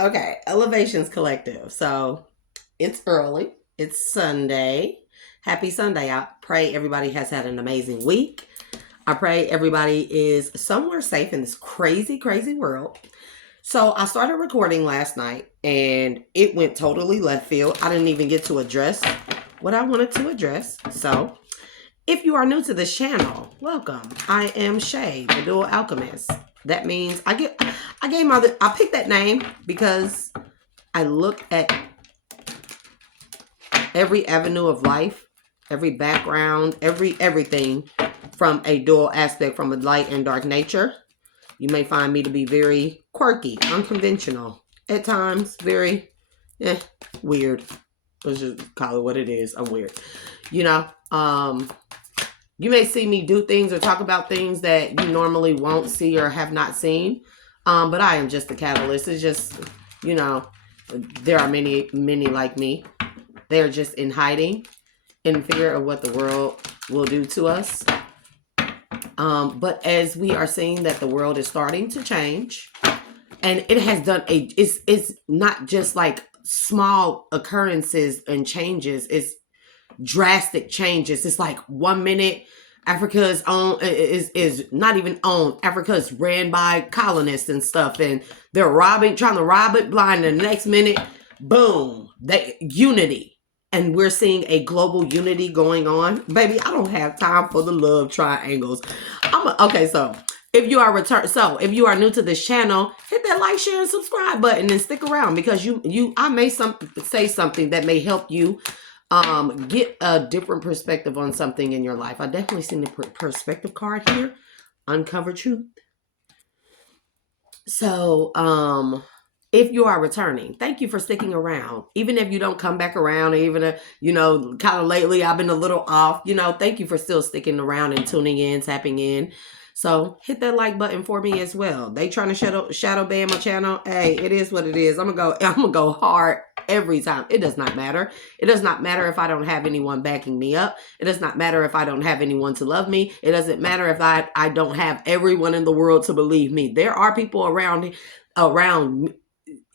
Okay, Elevations Collective. So it's early. It's Sunday. Happy Sunday. I pray everybody has had an amazing week. I pray everybody is somewhere safe in this crazy, crazy world. So I started recording last night and it went totally left field. I didn't even get to address what I wanted to address. So if you are new to this channel, welcome. I am Shay, the Dual Alchemist. That means I picked that name because I look at every avenue of life, every background, everything from a dual aspect, from a light and dark nature. You may find me to be very quirky, unconventional, at times very weird. Let's just call it what it is. I'm weird. You know, you may see me do things or talk about things that you normally won't see or have not seen. But I am just a catalyst. It's just, you know, there are many like me. They're just in hiding, in fear of what the world will do to us. But as we are seeing that the world is starting to change, and it has done it's not just like small occurrences and changes, it's drastic changes. It's like 1 minute Africa is not even owned. Africa is ran by colonists and stuff, and they're trying to rob it blind. And the next minute, boom, unity. And we're seeing a global unity going on. Baby, I don't have time for the love triangles. Okay, so if you are if you are new to this channel, hit that like, share, and subscribe button and stick around, because I may say something that may help you get a different perspective on something in your life. I definitely seen the perspective card here. Uncover truth. So, if you are returning, thank you for sticking around. Even if you don't come back around, or even kind of lately I've been a little off, thank you for still sticking around and tuning in, tapping in. So hit that like button for me as well. They trying to shadow ban my channel. Hey, it is what it is. I'm gonna go hard every time. It does not matter. It does not matter if I don't have anyone backing me up. It does not matter if I don't have anyone to love me. It doesn't matter if I don't have everyone in the world to believe me. There are people around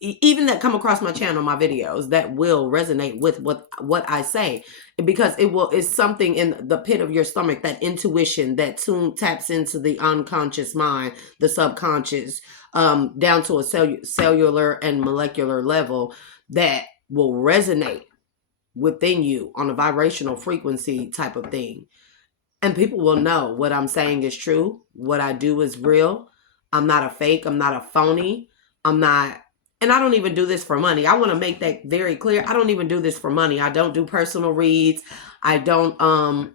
even that come across my channel, my videos, that will resonate with what I say, because it's something in the pit of your stomach, that intuition that taps into the unconscious mind, the subconscious, down to a cellular and molecular level, that will resonate within you on a vibrational frequency type of thing. And people will know what I'm saying is true. What I do is real. I'm not a fake. I'm not a phony. And I don't even do this for money. I want to make that very clear. I don't even do this for money. I don't do personal reads. I don't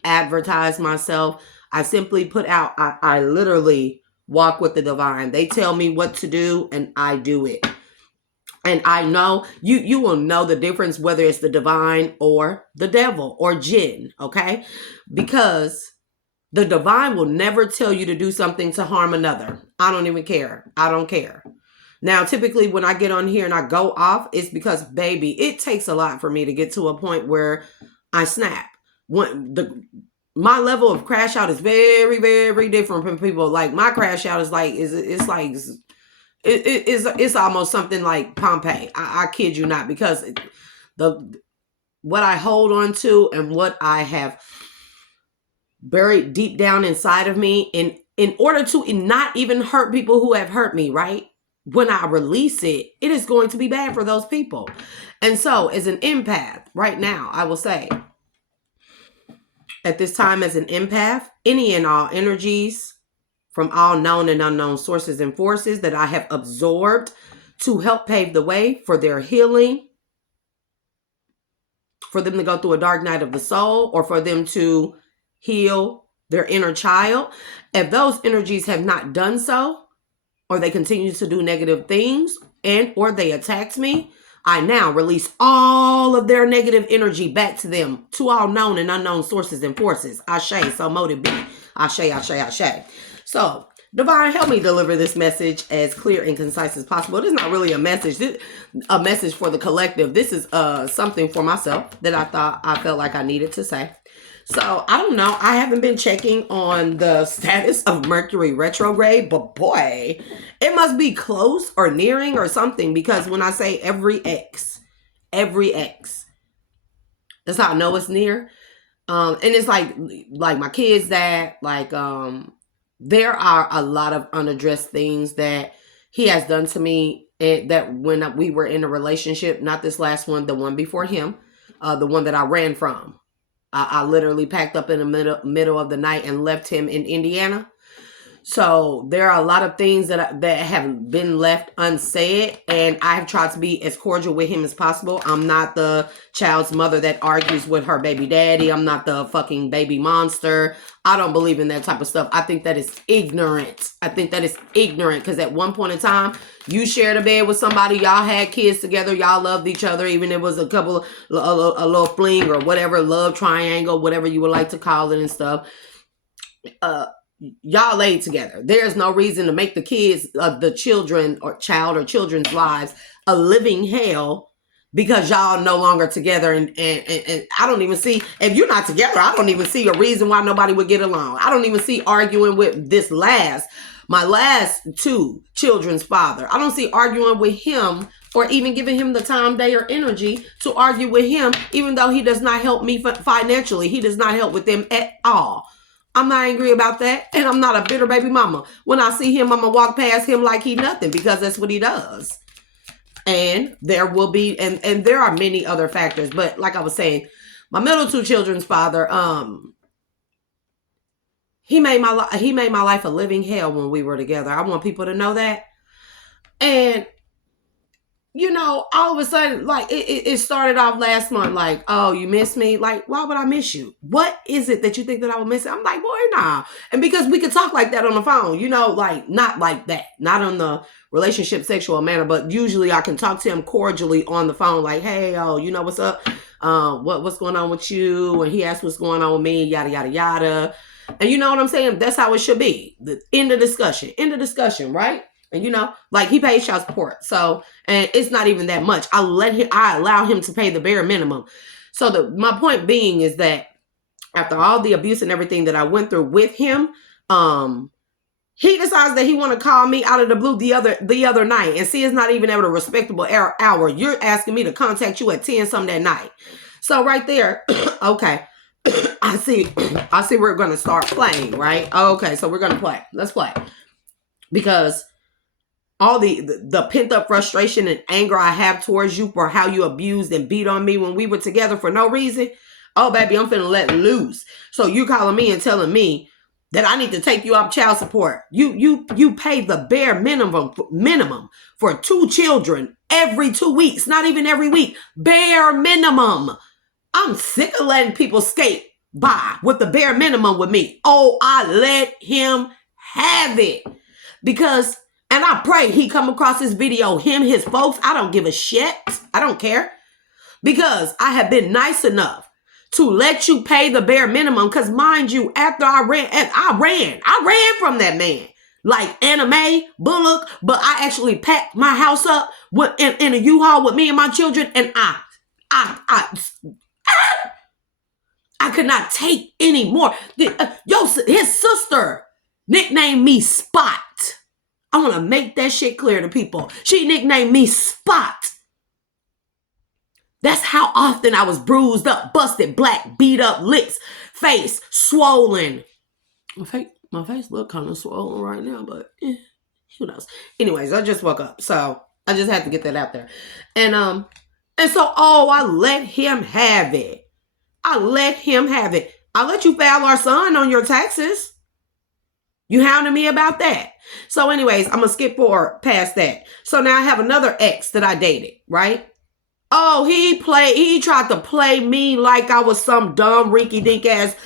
advertise myself. I simply put out, I literally walk with the divine. They tell me what to do and I do it. And I know you will know the difference, whether it's the divine or the devil or jinn, okay? Because the divine will never tell you to do something to harm another. I don't even care. I don't care. Now, typically when I get on here and I go off, it's because, baby, it takes a lot for me to get to a point where I snap. My level of crash out is very, very different from people. Like, my crash out is like, it's almost something like Pompeii. I kid you not, because what I hold on to and what I have buried deep down inside of me, in order to not even hurt people who have hurt me, right? When I release it, it is going to be bad for those people. And so as an empath right now, I will say at this time, as an empath, any and all energies from all known and unknown sources and forces that I have absorbed to help pave the way for their healing, for them to go through a dark night of the soul, or for them to heal their inner child. If those energies have not done so, or they continue to do negative things, or they attacked me, I now release all of their negative energy back to them, to all known and unknown sources and forces. Ashe, so motive be. Ashe, ashe, ashe. So, divine, help me deliver this message as clear and concise as possible. It is not really a message. This a message for the collective. This is something for myself that I felt like I needed to say. So I don't know. I haven't been checking on the status of Mercury retrograde, but boy, it must be close or nearing or something, because when I say every X, that's how I know it's near. And it's like my kids that there are a lot of unaddressed things that he has done to me, that when we were in a relationship, not this last one, the one before him, the one that I ran from. I literally packed up in the middle of the night and left him in Indiana. So there are a lot of things that have been left unsaid, and I've tried to be as cordial with him as possible. I'm not the child's mother that argues with her baby daddy. I'm not the fucking baby monster. I don't believe in that type of stuff. I think that is ignorant. Because at one point in time, you shared a bed with somebody, y'all had kids together, y'all loved each other, even if it was a little fling or whatever, love triangle, whatever you would like to call it and stuff. Y'all laid together. There's no reason to make the kids, the children or children's lives a living hell because y'all no longer together. And I don't even see, if you're not together, I don't even see a reason why nobody would get along. I don't even see arguing with my last two children's father. I don't see arguing with him or even giving him the time, day, or energy to argue with him, even though he does not help me financially. He does not help with them at all. I'm not angry about that, and I'm not a bitter baby mama. When I see him, I'm going to walk past him like he nothing, because that's what he does. And there will be, and there are many other factors, but like I was saying, my middle two children's father, he made my life a living hell when we were together. I want people to know that. And you know, all of a sudden, like, it started off last month, like, oh, you miss me? Like, why would I miss you? What is it that you think that I would miss? I'm like, boy, nah. And because we could talk like that on the phone, you know, like, not like that. Not on the relationship sexual manner, but usually I can talk to him cordially on the phone, like, hey, oh, you know, what's up? What's going on with you? And he asked what's going on with me, yada, yada, yada. And you know what I'm saying? That's how it should be. End of discussion, right? And you know, like, he pays child support. So, and it's not even that much. I allow him to pay the bare minimum. So my point being is that after all the abuse and everything that I went through with him, he decides that he want to call me out of the blue the other night. And see, it's not even at a respectable hour. You're asking me to contact you at 10 something that night. So right there, okay. I see we're going to start playing, right? Okay, so we're going to play. Let's play. Because all the pent-up frustration and anger I have towards you for how you abused and beat on me when we were together for no reason. Oh, baby, I'm finna let loose. So you calling me and telling me that I need to take you off child support. You pay the bare minimum for 2 children every 2 weeks, not even every week. Bare minimum. I'm sick of letting people skate by with the bare minimum with me. Oh, I let him have it. Because, and I pray he come across this video, him, his folks, I don't give a shit. I don't care. Because I have been nice enough to let you pay the bare minimum. Because mind you, after I ran from that man. Like Anime, Bullock, but I actually packed my house up in a U-Haul with me and my children. And I could not take any more. His sister nicknamed me Spot. I want to make that shit clear to people. She nicknamed me Spot. That's how often I was bruised up, busted, black, beat up, lips, face, swollen. My face look kind of swollen right now, but who knows? Anyways, I just woke up, so I just had to get that out there. And so, I let him have it. I let you file our son on your taxes. You hounding me about that. So anyways, I'm going to skip forward past that. So now I have another ex that I dated, right? Oh, he tried to play me like I was some dumb rinky-dink ass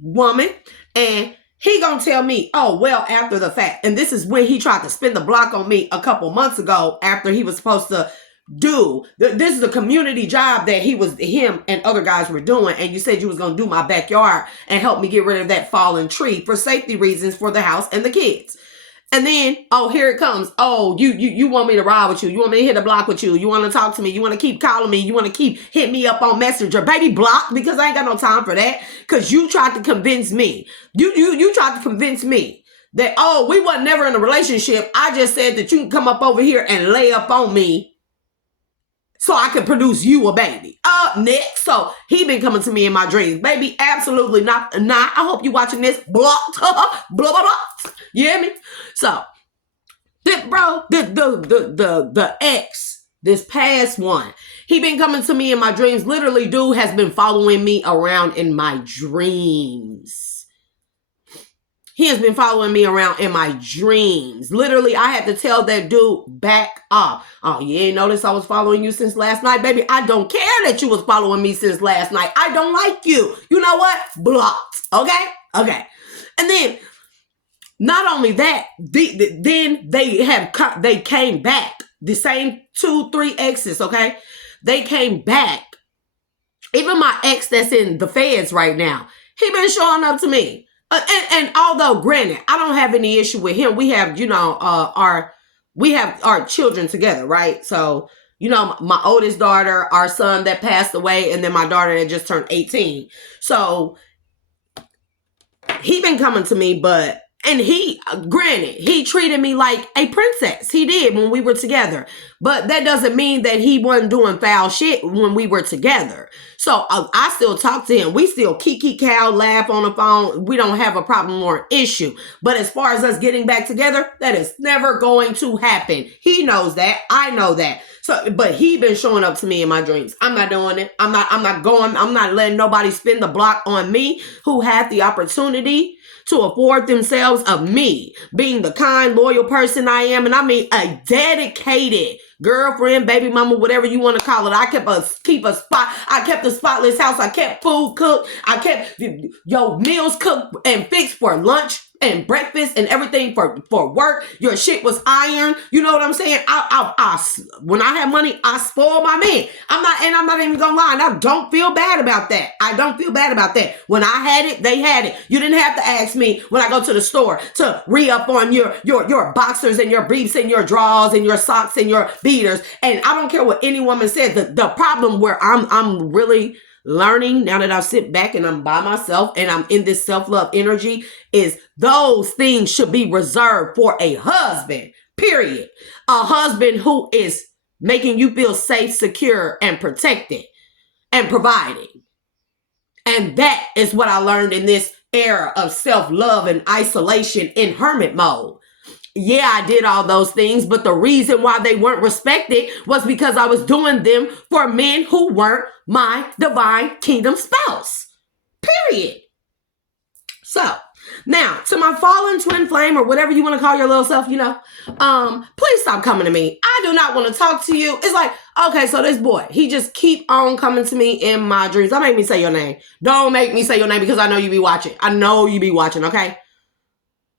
woman. And he gonna tell me, oh, well, after the fact. And this is when he tried to spin the block on me a couple months ago after he was supposed to do. This is a community job that him and other guys were doing. And you said you was going to do my backyard and help me get rid of that fallen tree for safety reasons for the house and the kids. And then, oh, here it comes. Oh, you want me to ride with you. You want me to hit a block with you. You want to talk to me. You want to keep calling me. You want to keep hitting me up on Messenger. Baby, block, because I ain't got no time for that. Because you tried to convince me. You tried to convince me that, oh, we wasn't never in a relationship. I just said that you can come up over here and lay up on me so I can produce you a baby. Next. So he been coming to me in my dreams. Baby, absolutely not. I hope you watching this. Blocked. Blah, blah, blah. You hear me? So, the ex, this past one, he been coming to me in my dreams. Literally, dude has been following me around in my dreams. He has been following me around in my dreams. Literally, I had to tell that dude, back up. Oh, you ain't noticed I was following you since last night? Baby, I don't care that you was following me since last night. I don't like you. You know what? Blocked. Okay? Okay. And then, not only that, then they came back. The same 2-3 exes, okay? They came back. Even my ex that's in the feds right now, he been showing up to me. And although, granted, I don't have any issue with him. We have, our children together, right? So, my oldest daughter, our son that passed away, and then my daughter that just turned 18. So, he been coming to me, and he treated me like a princess. He did when we were together. But that doesn't mean that he wasn't doing foul shit when we were together. So I still talk to him. We still kiki cow, laugh on the phone. We don't have a problem or issue. But as far as us getting back together, that is never going to happen. He knows that. I know that. So, but he been showing up to me in my dreams. I'm not doing it. I'm not letting nobody spin the block on me who had the opportunity to afford themselves of me being the kind, loyal person I am. And I mean, a dedicated girlfriend, baby mama, whatever you want to call it. I kept a spotless house. I kept food cooked. I kept your meals cooked and fixed for lunch and breakfast and everything for work. Your shit was ironed. You know what I'm saying? When I have money, I spoil my man. I'm not even gonna lie. I don't feel bad about that. I don't feel bad about that. When I had it, they had it. You didn't have to ask me when I go to the store to re-up on your boxers and your briefs and your drawers and your socks and your beaters. And I don't care what any woman says. The problem where I'm really learning now that I sit back and I'm by myself and I'm in this self-love energy is those things should be reserved for a husband, period. A husband who is making you feel safe, secure, and protected and providing. And that is what I learned in this era of self-love and isolation in hermit mode. Yeah, I did all those things, but the reason why they weren't respected was because I was doing them for men who weren't my divine kingdom spouse. Period. So, now, to my fallen twin flame or whatever you want to call your little self, please stop coming to me. I do not want to talk to you. It's like, okay, so this boy, he just keep on coming to me in my dreams. Don't make me say your name. Don't make me say your name because I know you be watching. I know you be watching, okay?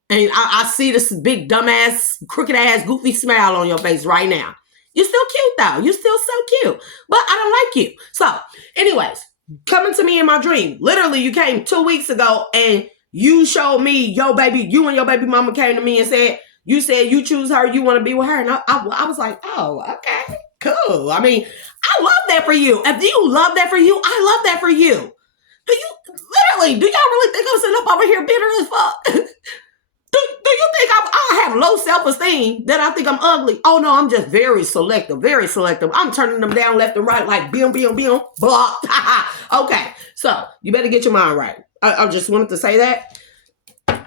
And I see this big, dumbass, crooked ass, goofy smile on your face right now. You're still cute though. You're still so cute. But I don't like you. So, anyways, coming to me in my dream. Literally, you came 2 weeks ago and you showed me your baby. You and your baby mama came to me and said you choose her. You want to be with her. And I was like, oh, okay, cool. I mean, I love that for you. If you love that for you, I love that for you. Do y'all really think I'm sitting up over here bitter as fuck? Do you think I have low self-esteem that I think I'm ugly? Oh, no, I'm just very selective, very selective. I'm turning them down left and right like bim, blocked. Okay, so you better get your mind right. I just wanted to say that.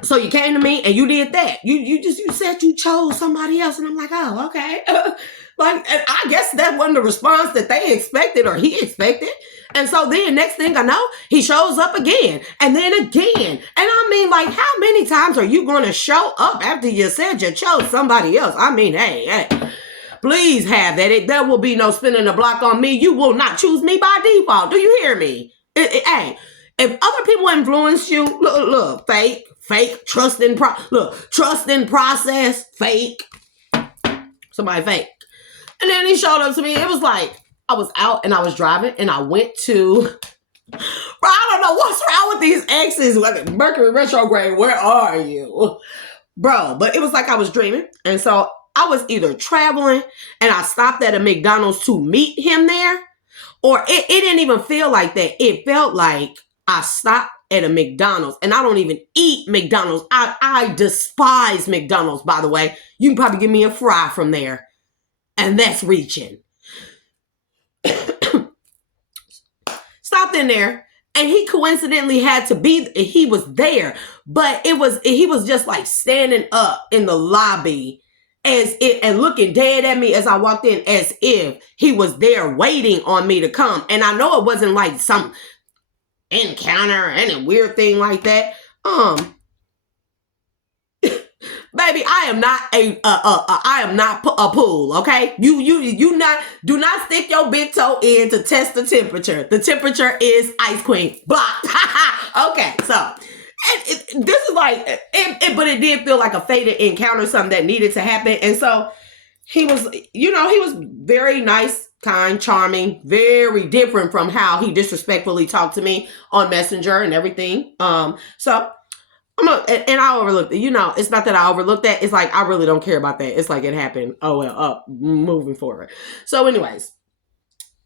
So you came to me and you did that. You said you chose somebody else. And I'm like, oh, okay. And I guess that wasn't the response that they expected or he expected. And so then next thing I know, he shows up again and then again. And I mean, like, how many times are you going to show up after you said you chose somebody else? I mean, hey, please have that. There will be no spinning the block on me. You will not choose me by default. Do you hear me? Hey, if other people influence you, look, fake, trust in process, fake, somebody fake. And then he showed up to me. It was like, I was out and I was driving and I went to, I don't know what's wrong with these exes. Mercury retrograde, where are you? bro, but it was like I was dreaming. And so I was either traveling and I stopped at a McDonald's to meet him there, or it didn't even feel like that. It felt like I stopped at a McDonald's, and I don't even eat McDonald's. I despise McDonald's, by the way. You can probably give me a fry from there, and that's reaching. Stopped in there, and he coincidentally had to be, he was there, but he was just like standing up in the lobby as it, and looking dead at me as I walked in, as if he was there waiting on me to come. And I know it wasn't like some encounter or any weird thing like that. Baby, I am not a pool, okay? You not, do not stick your big toe in to test the temperature. The temperature is Ice Queen. Blah. Okay, so this is like, but it did feel like a fated encounter, something that needed to happen. And so he was, he was very nice, kind, charming, very different from how he disrespectfully talked to me on Messenger and everything. So and I overlooked it. It's not that I overlooked that. It's like, I really don't care about that. It's like it happened. Oh, well, moving forward. So anyways,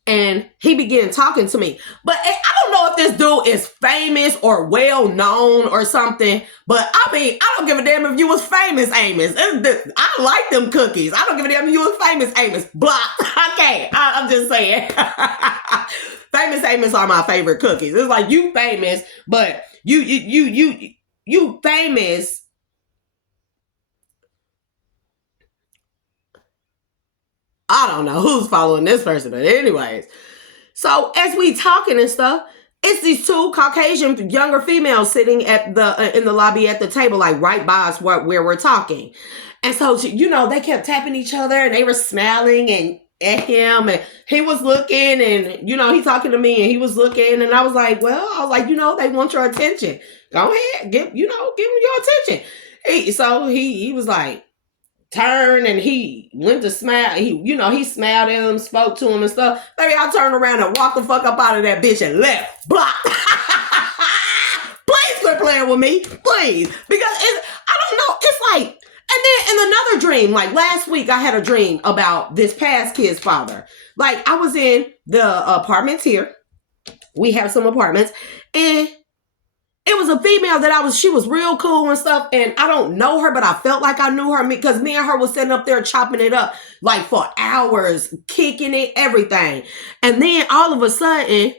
and he began talking to me. But I don't know if this dude is famous or well known or something. But I mean, I don't give a damn if you was famous, Amos. I like them cookies. I don't give a damn if you was famous, Amos. Blah. Okay, I'm just saying. Famous Amos are my favorite cookies. It's like, you famous, but you famous. I don't know who's following this person, but anyways. So as we talking and stuff, it's these two Caucasian younger females sitting at the in the lobby at the table, like right by us where we're talking. And so, they kept tapping each other, and they were smiling and at him, and he was looking, and he talking to me, and he was looking, and I was like, they want your attention. Go ahead, give them your attention. He was like, turn, and he went to smile. He smiled at him, spoke to him and stuff. Maybe I turned around and walked the fuck up out of that bitch and left. Block. Please quit playing with me, please, because I don't know. It's like, and then in another dream, like last week, I had a dream about this past kid's father. Like, I was in the apartments here. We have some apartments, and it was a female that she was real cool and stuff, and I don't know her, but I felt like I knew her because me and her was sitting up there chopping it up like for hours, kicking it, everything. And then all of a sudden,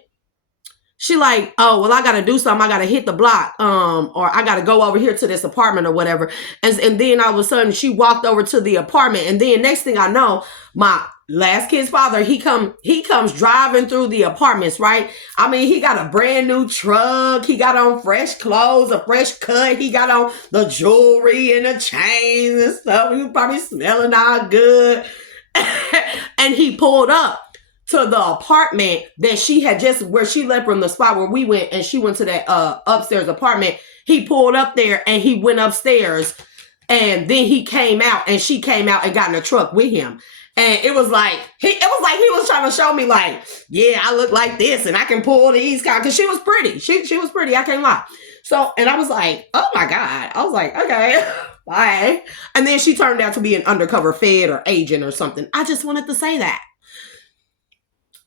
she like, oh, well, I got to do something. I got to hit the block, or I got to go over here to this apartment or whatever. And then all of a sudden, she walked over to the apartment, and then next thing I know, my last kid's father, he comes driving through the apartments, right? I mean, he got a brand new truck. He got on fresh clothes, a fresh cut. He got on the jewelry and the chains and stuff. He was probably smelling all good. And he pulled up to the apartment that she had where she left from the spot where we went, and she went to that upstairs apartment. He pulled up there, and he went upstairs, and then he came out, and she came out and got in the truck with him. And it was like he was trying to show me, like, yeah, I look like this, and I can pull these kind, because she was pretty. She was pretty. I can't lie. So, and I was like, oh my God. I was like, okay, bye. And then she turned out to be an undercover Fed or agent or something. I just wanted to say that.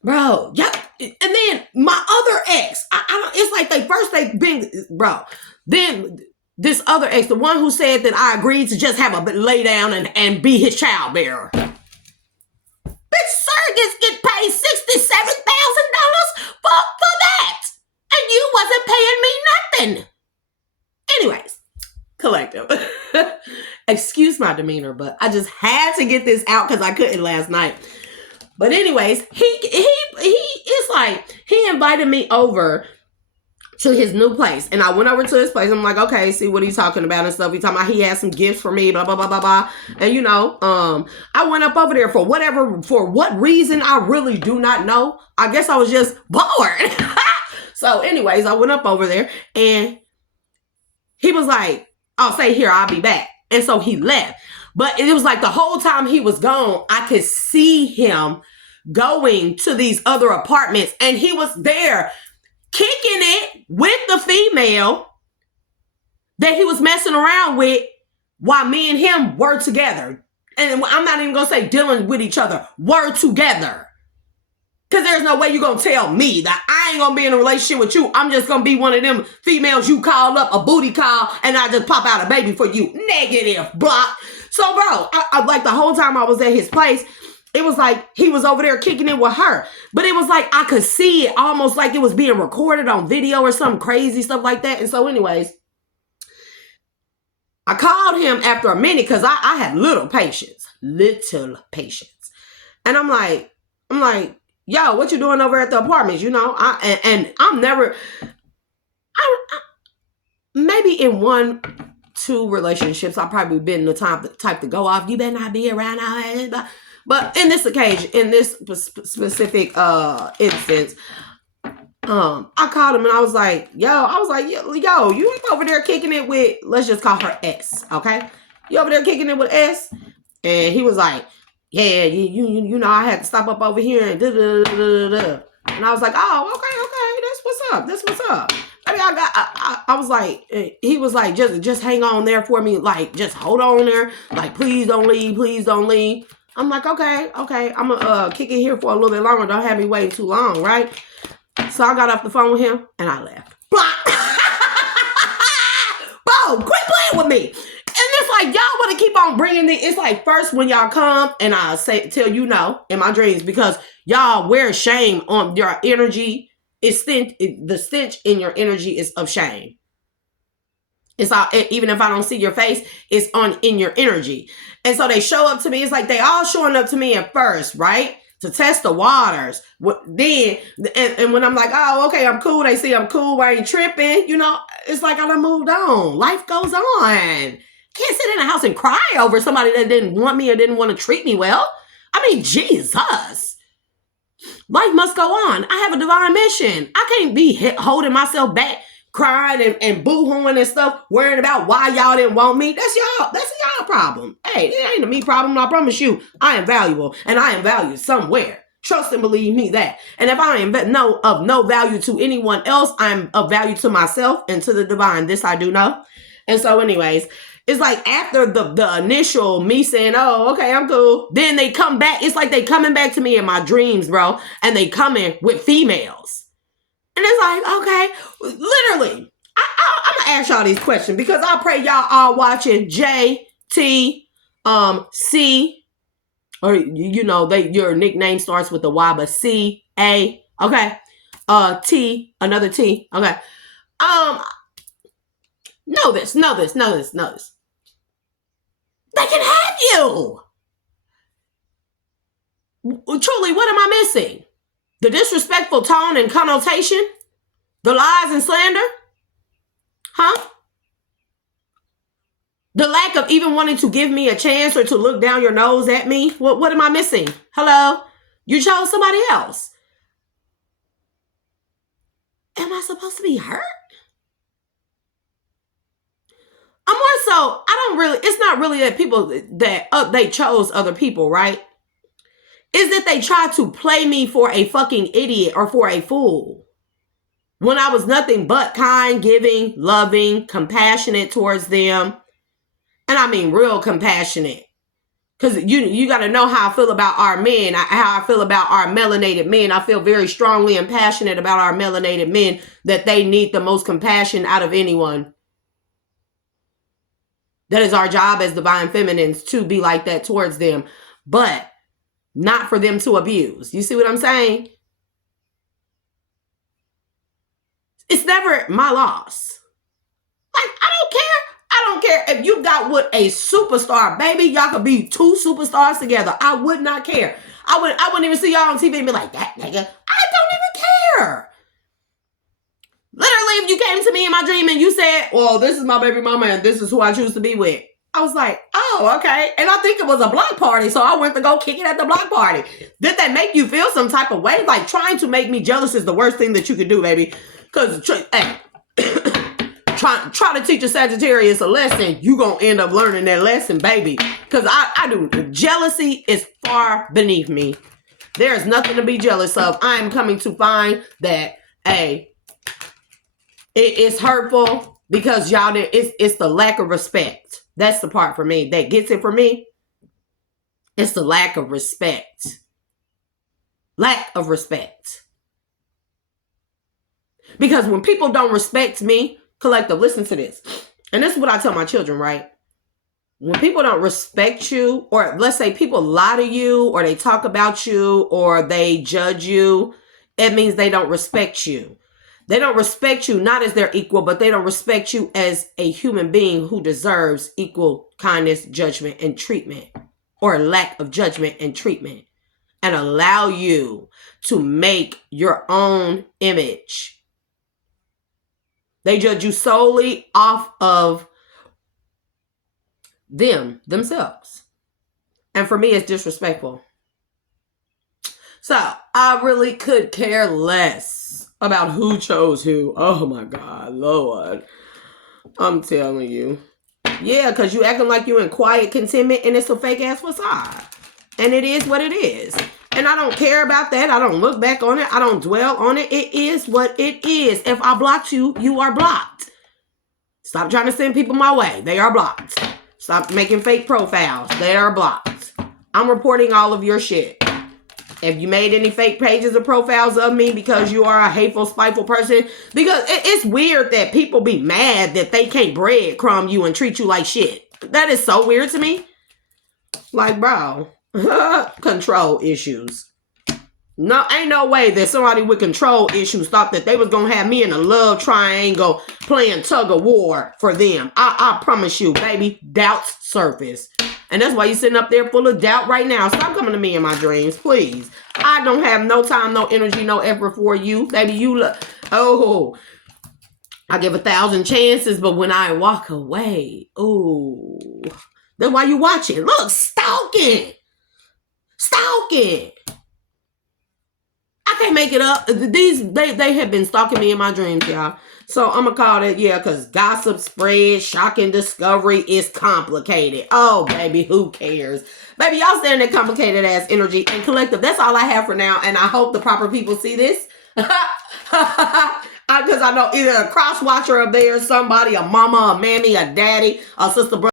Bro, yeah. And then my other ex, I don't, it's like they've been, bro. Then this other ex, the one who said that I agreed to just have a lay down and be his child bearer. Bitch, surrogates get paid $67,000 for that. And you wasn't paying me nothing. Anyways, collective. Excuse my demeanor, but I just had to get this out because I couldn't last night. But anyways, it's like, he invited me over to his new place. And I went over to his place. I'm like, okay, see what he's talking about and stuff. He's talking about he had some gifts for me, blah, blah, blah, blah, blah. And I went up over there for what reason, I really do not know. I guess I was just bored. So anyways, I went up over there, and he was like, I'll stay here, I'll be back. And so he left. But it was like the whole time he was gone, I could see him going to these other apartments, and he was there kicking it with the female that he was messing around with while me and him were together. And I'm not even going to say dealing with each other. Were together. Because there's no way you're going to tell me that I ain't going to be in a relationship with you. I'm just going to be one of them females you called up, a booty call, and I just pop out a baby for you. Negative. Block. So, bro, I like the whole time I was at his place, it was like he was over there kicking it with her. But it was like I could see it almost like it was being recorded on video or some crazy stuff like that. And so anyways, I called him after a minute because I had little patience. And I'm like, yo, what you doing over at the apartments? You know, I'm never, maybe in 1-2 relationships, I've probably been the type to go off. You better not be around all that. But in this occasion, in this specific instance, I called him and I was like, yo, you over there kicking it with, let's just call her S, okay? You over there kicking it with S? And he was like, yeah, you know, I had to stop up over here and da-da-da-da-da. And I was like, oh, okay, that's what's up. I mean, I was like, he was like, just hang on there for me. Like, just hold on there. Like, please don't leave. I'm like, okay. I'm gonna kick it here for a little bit longer. Don't have me waiting too long, right? So I got off the phone with him and I left. Boom, quit playing with me. And it's like, y'all want to keep on bringing it. It's like, first when y'all come and I tell you no in my dreams, because y'all wear shame on your energy. The stench in your energy is of shame. It's all, even if I don't see your face, it's in your energy. And so they show up to me. It's like they all showing up to me at first, right? To test the waters. Then, and when I'm like, oh, okay, I'm cool. They see I'm cool. I ain't tripping. You know, it's like I done moved on. Life goes on. Can't sit in a house and cry over somebody that didn't want me or didn't want to treat me well. I mean, Jesus. Life must go on. I have a divine mission. I can't be holding myself back, crying and boo-hooing and stuff, worrying about why y'all didn't want me. That's y'all problem. Hey, it ain't a me problem. I promise you, I am valuable and I am valued somewhere. Trust and believe me that. And if I am of no value to anyone else, I'm of value to myself and to the divine. This I do know. And so anyways, it's like after the initial me saying, oh, okay, I'm cool. Then they come back. It's like they coming back to me in my dreams, bro. And they coming with females. And it's like, okay, literally, I'm going to ask y'all these questions because I pray y'all are watching J, T, C, or, you know, your nickname starts with a Y, but C, A, okay, T, another T, okay. Know this. They can have you. Truly, what am I missing? The disrespectful tone and connotation? The lies and slander? Huh? The lack of even wanting to give me a chance or to look down your nose at me? What am I missing? Hello? You chose somebody else. Am I supposed to be hurt? I'm more so, it's not really that people that they chose other people, right? Is that they tried to play me for a fucking idiot or for a fool when I was nothing but kind, giving, loving, compassionate towards them. And I mean real compassionate. Because you got to know how I feel about our men, how I feel about our melanated men. I feel very strongly and passionate about our melanated men, that they need the most compassion out of anyone. That is our job as divine feminines, to be like that towards them. But not for them to abuse. You see what I'm saying? It's never my loss. Like, I don't care if you got with a superstar, baby. Y'all could be 2 superstars together. I would not care. I wouldn't even see y'all on TV and be like, that nigga. I don't even care. Literally, if you came to me in my dream and you said, well, this is my baby mama and this is who I choose to be with, I was like, oh, okay. And I think it was a block party, so I went to go kick it at the block party. Did that make you feel some type of way? Like, trying to make me jealous is the worst thing that you could do, baby. Because, hey, try to teach a Sagittarius a lesson, you going to end up learning that lesson, baby. Because I do. Jealousy is far beneath me. There's nothing to be jealous of. I am coming to find that, hey, it's hurtful because y'all, it's the lack of respect. That's the part for me that gets it for me. It's the lack of respect. Lack of respect. Because when people don't respect me, collective, listen to this. And this is what I tell my children, right? When people don't respect you, or let's say people lie to you, or they talk about you, or they judge you, it means they don't respect you. They don't respect you not as their equal, but they don't respect you as a human being who deserves equal kindness, judgment, and treatment, or lack of judgment and treatment, and allow you to make your own image. They judge you solely off of themselves. And for me, it's disrespectful. So I really could care less about who chose who. Oh my God, Lord. I'm telling you. Yeah, because you acting like you in quiet contentment and it's a fake ass facade. And it is what it is. And I don't care about that. I don't look back on it. I don't dwell on it. It is what it is. If I blocked you, you are blocked. Stop trying to send people my way. They are blocked. Stop making fake profiles. They are blocked. I'm reporting all of your shit. If you made any fake pages or profiles of me because you are a hateful, spiteful person, because it's weird that people be mad that they can't breadcrumb you and treat you like shit. That is so weird to me. Like, bro, control issues. No, ain't no way that somebody with control issues thought that they was going to have me in a love triangle playing tug of war for them. I promise you, baby, doubts surface. And that's why you're sitting up there full of doubt right now. Stop coming to me in my dreams, please. I don't have no time, no energy, no effort for you. Baby, you look, oh, I give 1,000 chances, but when I walk away, oh, then why you watching? Look, stalking. Stalking. I can't make it up. They have been stalking me in my dreams, y'all. So I'm going to call it, yeah, because gossip spread, shocking discovery is complicated. Oh, baby, who cares? Baby, y'all stay in that complicated ass energy and collective. That's all I have for now. And I hope the proper people see this. Because I know either a cross watcher of theirs, somebody, a mama, a mammy, a daddy, a sister, brother.